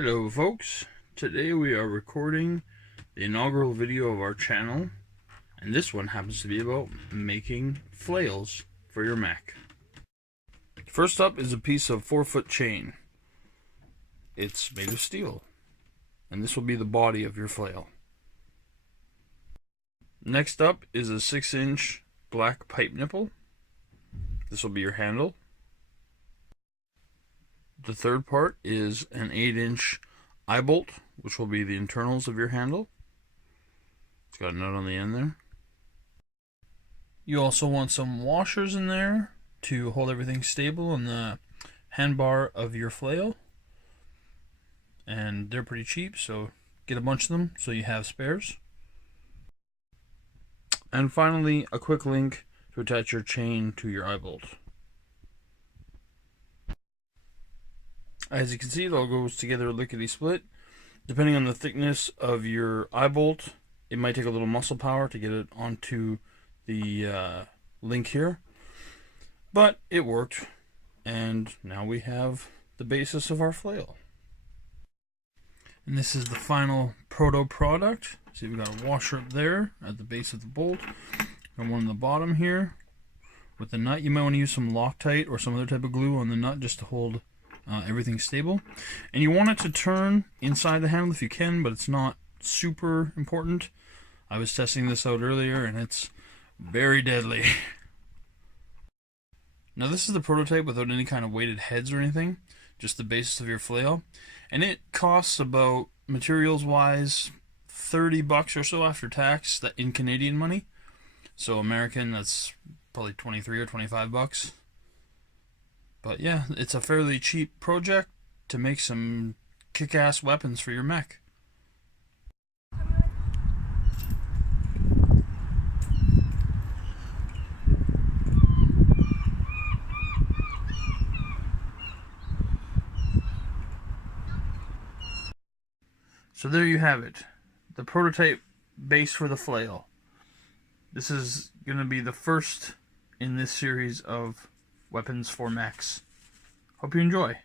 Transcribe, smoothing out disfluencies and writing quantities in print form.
Hello folks, today we are recording the inaugural video of our channel, and this one happens to be about making flails for your mech. First up is a piece of 4-foot chain. It's made of steel, and this will be the body of your flail. Next up is a 6-inch black pipe nipple. This will be your handle. The third part is an 8-inch eye bolt, which will be the internals of your handle. It's got a nut on the end there. You also want some washers in there to hold everything stable on the handbar of your flail. And they're pretty cheap, so get a bunch of them so you have spares. And finally, a quick link to attach your chain to your eye bolt. As you can see, it all goes together lickety-split. Depending on the thickness of your eye bolt, it might take a little muscle power to get it onto the link here. But it worked, and now we have the basis of our flail. And this is the final proto product. See, we've got a washer up there at the base of the bolt, and one on the bottom here with the nut. You might want to use some Loctite or some other type of glue on the nut just to hold everything's stable. And you want it to turn inside the handle if you can, but it's not super important. I was testing this out earlier and it's very deadly. Now this is the prototype without any kind of weighted heads or anything, just the basis of your flail. And it costs about, materials wise, $30 or so after tax, that in Canadian money. So American, that's probably 23 or 25 bucks. But yeah, it's a fairly cheap project to make some kick-ass weapons for your mech. So there you have it, the prototype base for the flail. This is going to be the first in this series of weapons for mechs. Hope you enjoy.